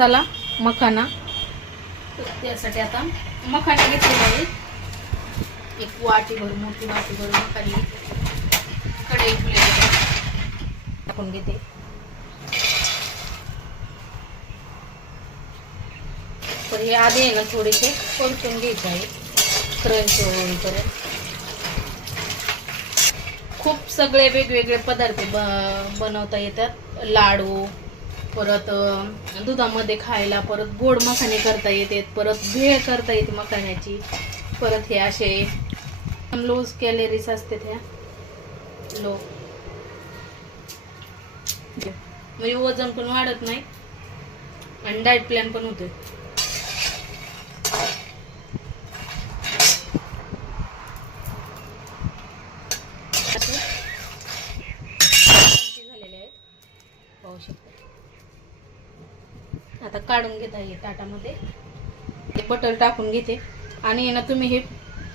मसाला मखाना, तर त्यासाठी आता मखाना घेतलेला आहे. एक वाटीभर, मोठी वाटीभर मखाने कढई ठेवलेली टाकून घेते. तर हे आधी आहे ना थोडेसे परतून घ्यायचे आहे क्रंच होईपर्यंत. खूप सगळे वेगवेगळे पदार्थ बनवता येतात. लाडू, परत दुधामध्ये खायला, परत गोड मखाने करता येते, परत भेळ करता येते मखाण्याची, परत हे असे लो कॅलरीज असते त्या लो, म्हणजे वजन पण वाढत नाही आणि डाएट प्लॅन पण होते. झालेले आहेत पाहू शकता. आता काढून घेता येईल ताटामध्ये. बटर टाकून घेते आणि ना तुम्ही हे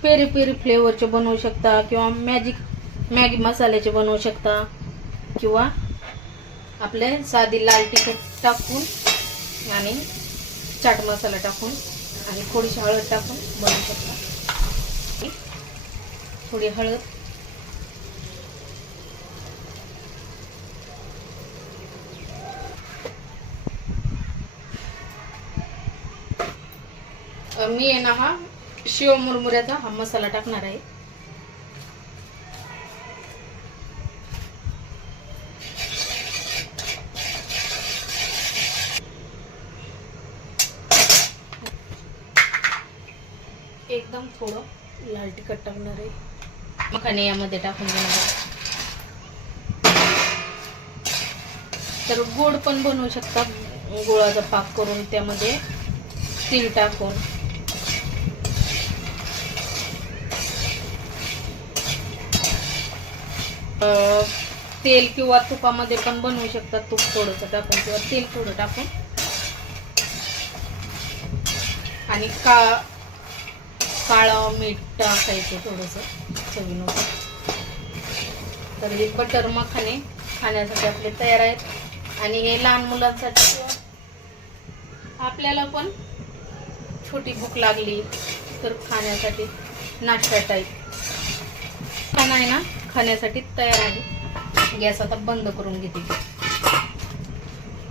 पेरी पेरी फ्लेवरचे बनवू शकता किंवा मॅगी मसाल्याचे बनवू शकता किंवा आपले साधी लाल तिखट टाकून आणि चाट मसाला टाकून आणि थोडीशी हळद टाकून बनवू शकता. थोडी हळद, मी आहे ना हा शिव मुरमुऱ्याचा हा मसाला टाकणार आहे. एकदम थोडं लाल तिखट टाकणार आहे. मखाने यामध्ये टाकून घेणार आहे. तर गोड पण बनवू शकता. गुळाचा पाक करून त्यामध्ये तीळ टाकून तेल किंवा तुपामध्ये पण बनवू शकतात. तूप थोडंसं टाकून किंवा तेल थोडं टाकून आणि काळं मीठ टाकायचं थोडंसं चवीनुसार. तर हे बटर मखाने खाण्यासाठी आपले तयार आहेत. आणि हे लहान मुलांसाठी आपल्याला पण छोटी भूक लागली तर खाण्यासाठी नाश्ता टाईप खाना आहे ना खाण्यासाठी तयार आहे. गॅस आता बंद करून घेते.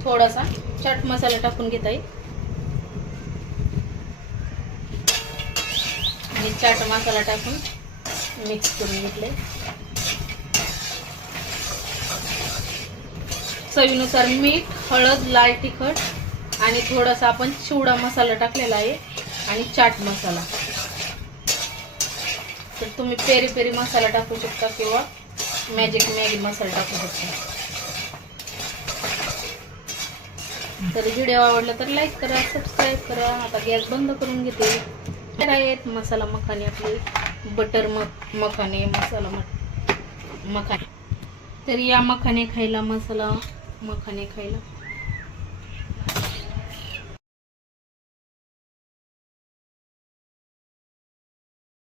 थोडासा चाट मसाला टाकून घेता येईल आणि चाट मसाला टाकून मिक्स करून घेतले. चवीनुसार मीठ, हळद, लाल तिखट आणि थोडासा आपण चिवडा मसाला टाकलेला आहे आणि चाट मसाला. तर तुम्ही पेरी पेरी मसाला टाकू शकता किंवा मॅगी मसाला टाकू शकता. तर व्हिडिओ आवडला तर लाईक करा, सबस्क्राईब करा. आता गॅस बंद करून घेते. आहेत मसाला मखाने आपले बटर मखाने मसाला मखाने. तर या मखाने खायला, मसाला मखाने खायला